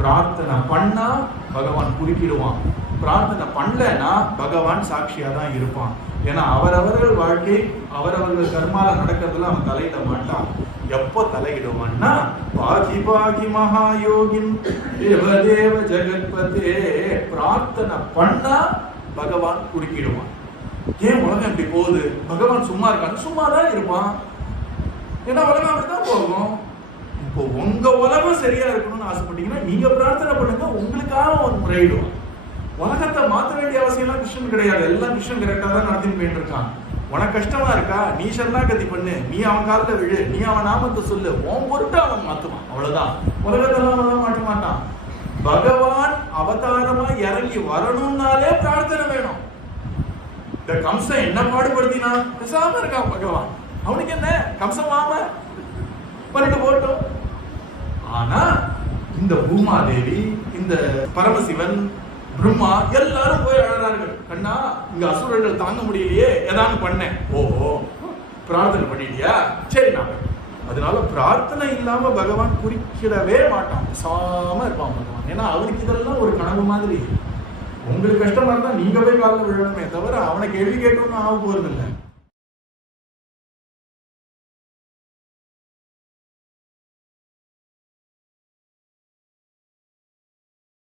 பிரார்த்தனை பண்ணா பகவான் குறுக்கிடுவான், பிரார்த்தனை பண்ணலன்னா பகவான் சாட்சியா தான் இருப்பான். ஏன்னா அவரவர்கள் வாழ்க்கை அவரவர்கள் கர்மால நடக்கிறதுல அவன் தலையிட மாட்டான். எப்போ தலையிடுவான்னா பாகி பாகி மகாயோகின் தேவதேவ ஜெகத்பதே, பிரார்த்தனை பண்ணா பகவான் குறுக்கிடுவான். ஏன் உலகம் இப்படி போகுது? பகவான் சும்மா இருக்கான்னு? சும்மா தான் இருப்பான். ஏன்னா உலகம் அப்படிதான் போகும். இப்போ உங்க உலகம் சரியா இருக்கணும்னு ஆசைப்பட்டீங்கன்னா நீங்க பிரார்த்தனை பண்ணுங்க, உங்களுக்காக அவன் முறையிடுவான். உலகத்தை மாற்ற வேண்டிய அவசியம் எல்லாம் கிருஷ்ணன் கிடையாது. எல்லாம் கிருஷ்ணன் கரெக்டா தான் நடத்தின்னு போயிட்டு இருக்கான். உனக்கு கஷ்டமா இருக்கா, நீ சரணாகதி பண்ணு, நீ அவன் காலத்தை விழு, நீ அவன் நாமத்தை சொல்லு, உன் பொருட்டு அவன் மாத்துவான். அவ்வளவுதான். உலகத்தெல்லாம் மாட்ட மாட்டான். பகவான் அவதாரமா இறங்கி வரணும்னாலே பிரார்த்தனை வேணும். இந்த கம்சன் என்ன பாடுபடுத்தினா பேசாம இருக்கான் பகவான். அவனுக்கு என்ன, கம்சன் வாம பண்ணிட்டு போட்டோம். ஆனா இந்த பூமாதேவி, இந்த பரமசிவன், பிரம்மா எல்லாரும் போய் அழறார்கள். கண்ணா, இங்க அசுரர்கள் தாங்க முடியலையே, ஏதாவது பண்ணேன். ஓஹோ, பிரார்த்தனை பண்ணிட்டியா? சரி நான். அதனால பிரார்த்தனை இல்லாம பகவான் குறிக்கிடவே மாட்டான், சாம இருப்பான் பகவான். ஏன்னா அவனுக்கு இதெல்லாம் ஒரு கனவு மாதிரி. உங்களுக்கு கஷ்டமா இருந்தா நீங்க போய் காலில் விழணுமே தவிர அவனை கேள்வி கேட்டோம்னு ஆக போறது இல்லை.